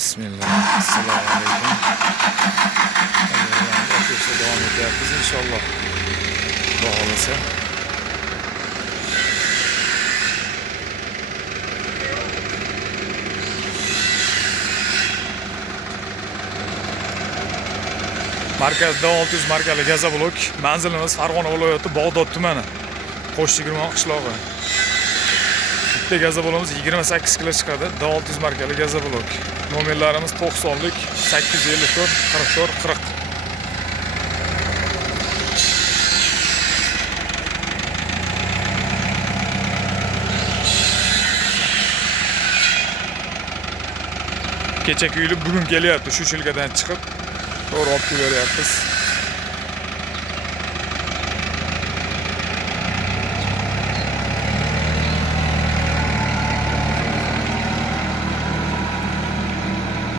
Bismillah. Assalomu alaykum. O'qishda davom etyapmiz inshaalloh. Xudo xolasa. Markazda 600 markali gazoblok. Manzilimiz Farg'ona viloyati Bog'dod tumani. Qo'shchigirmon qishlog'i. Bitta gazoblogimiz 28 kilo chiqadi. 600 markali gazoblok. Nomerlarimiz 90lik 854 44 40. Kecha kuyilib bugun kelyapti. Shu shilkadan chiqib to'g'ri olib kelyapmiz.